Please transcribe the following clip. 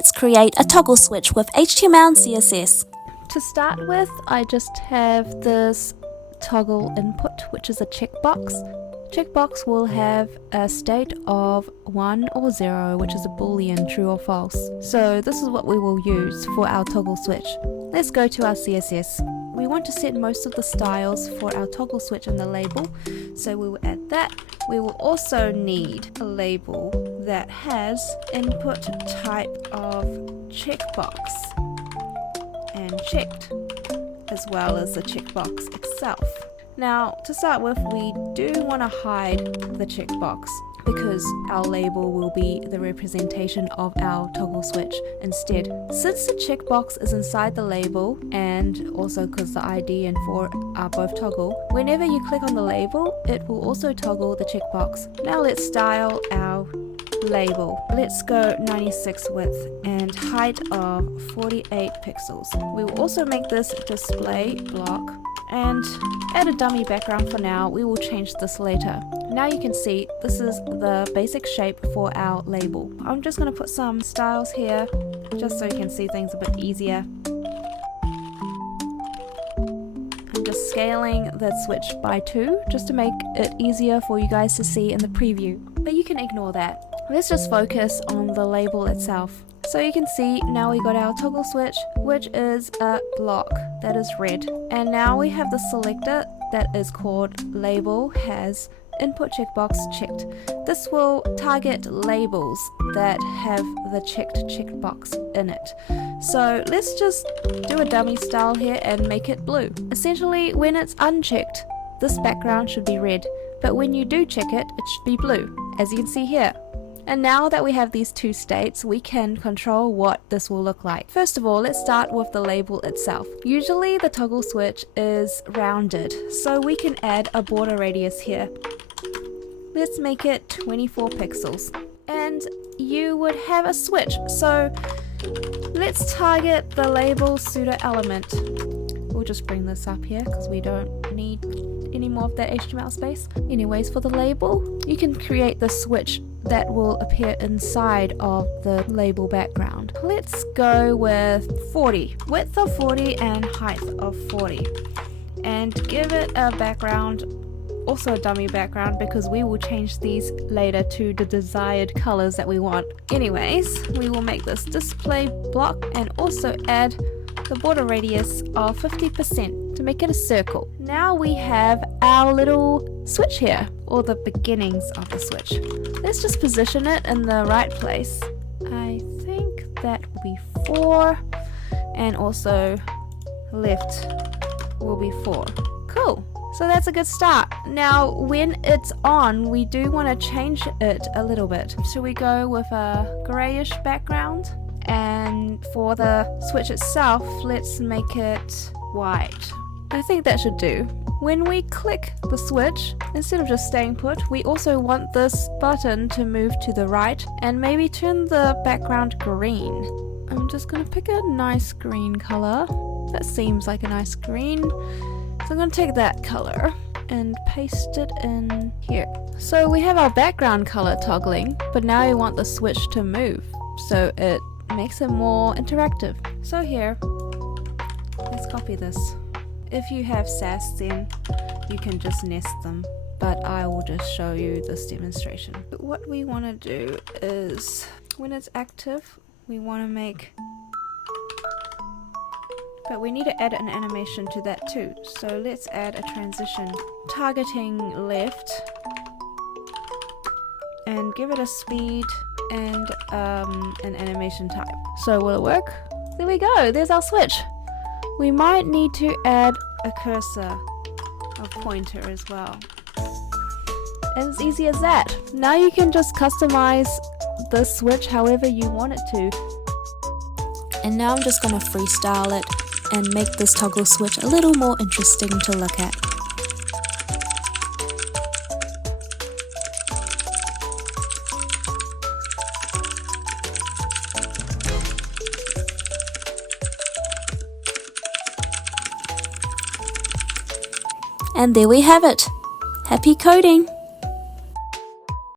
let's create a toggle switch with HTML and CSS. To start with, I just have this toggle input, which is a checkbox. Checkbox will have a state of 1 or 0, which is a boolean, true or false. So this is what we will use for our toggle switch. Let's go to our CSS. We want to set most of the styles for our toggle switch in the label, so we will add that. We will also need a label that has input type of checkbox and checked, as well as the checkbox itself. Now, to start with, we do want to hide the checkbox because our label will be the representation of our toggle switch instead. Since the checkbox is inside the label, and also because the ID and 4 are both toggle, whenever you click on the label, it will also toggle the checkbox. Now let's style our label. Let's go 96 width and height of 48 pixels. We will also make this display block and add a dummy background for now. We will change this later. Now you can see this is the basic shape for our label. I'm just going to put some styles here just so you can see things a bit easier. I'm just scaling the switch by 2 just to make it easier for you guys to see in the preview, but you can ignore that. Let's just focus on the label itself. So you can see now we got our toggle switch, which is a block that is red, and now we have the selector that is called label has input checkbox checked. This will target labels that have the checked checkbox in it. So let's just do a dummy style here and make it blue. Essentially, when it's unchecked, this background should be red, but when you do check it, it should be blue, as you can see here. And now that we have these two states, we can control what this will look like. First of all, let's start with the label itself. Usually the toggle switch is rounded, so we can add a border radius here. Let's make it 24 pixels. And you would have a switch. So let's target the label pseudo element. We'll just bring this up here because we don't need any more of that HTML space. Anyways, for the label, you can create the switch that will appear inside of the label background. Let's go with 40, width of 40 and height of 40, and give it a background, also a dummy background, because we will change these later to the desired colors that we want. Anyways, we will make this display block and also add the border radius of 50% to make it a circle. Now we have our little switch here, or the beginnings of the switch. Let's just position it in the right place. I think that will be 4, and also left will be 4. Cool. So that's a good start. Now when it's on, we do want to change it a little bit. So we go with a grayish background, and for the switch itself, let's make it white. I think that should do. When we click the switch, instead of just staying put, we also want this button to move to the right and maybe turn the background green. I'm just going to pick a nice green color. That seems like a nice green. So I'm going to take that color and paste it in here. So we have our background color toggling, but now we want the switch to move, so it makes it more interactive. So here, let's copy this. If you have SAS, then you can just nest them, but I will just show you this demonstration. What we want to do is, when it's active, we want to make, but we need to add an animation to that too. So let's add a transition, targeting left, and give it a speed and an animation type. So will it work? There we go, there's our switch. We might need to add a cursor, a pointer as well. And it's easy as that. Now you can just customize the switch however you want it to. And now I'm just going to freestyle it and make this toggle switch a little more interesting to look at. And there we have it. Happy coding!